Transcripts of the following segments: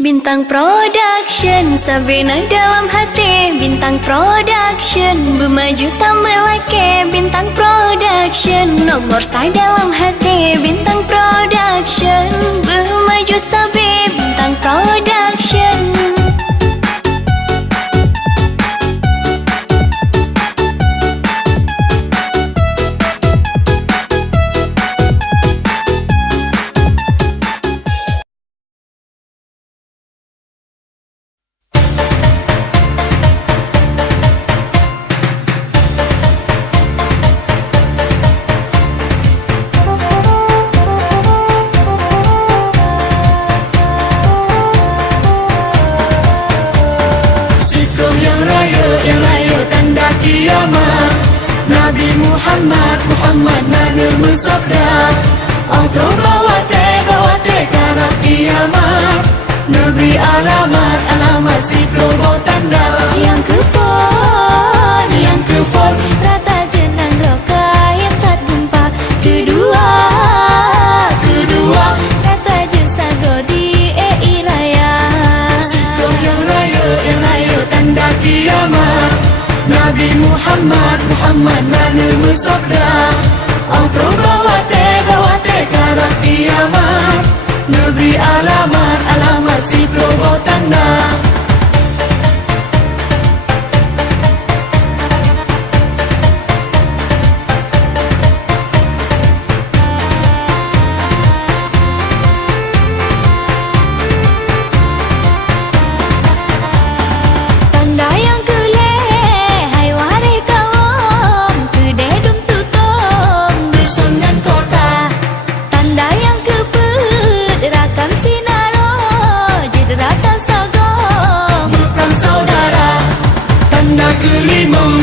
Bintang Production, Sabina dalam hati. Bintang Production, bermaju tak melake. Bintang Production, nomor saya dalam hati. Bintang Production, bermaju sabi. Bintang Production. Kiamat Nabi Muhammad Nabi bersabda Auto bawate karena kiamat Nabi alamat siklo tanda Yang kepon rata jenang loka yang tak gempa. Kedua rata jasa godi raya. Siklo yang raya tanda kiamat Nabi Muhammad Nabi bersabda Auto bawate karena kiamat Nabi alamat siklo tanda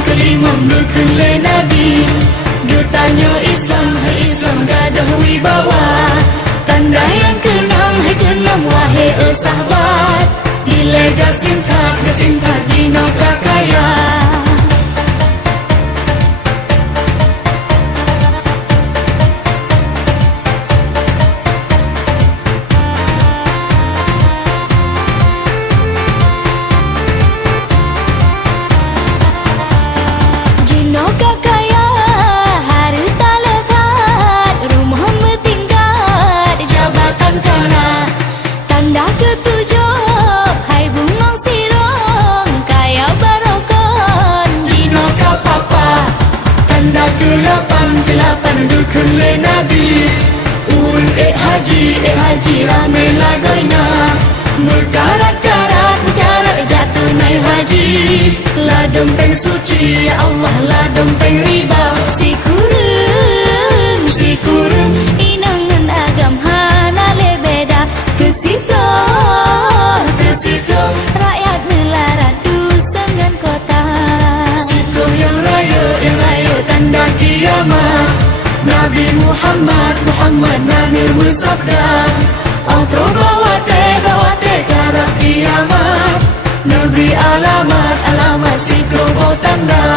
Kelimam berkenle Nabi Getanya Islam gadah wibawa Tanda yang keenam wahai sahabat Dilega simtak dina kakaya Kelapan berkenle Nabi haji ramai lagainya Mekarat jatuh naik haji La dompeng suci ya Allah la dompeng riba Si kurung Inangan agam hana lebeda Kesiflo rakyat melarat dusun dan kota Siklo yang raya tanda kiamat Nabi Muhammad Nabi bersabda Auto bawate karena kiamat Nabi alamat siklo tanda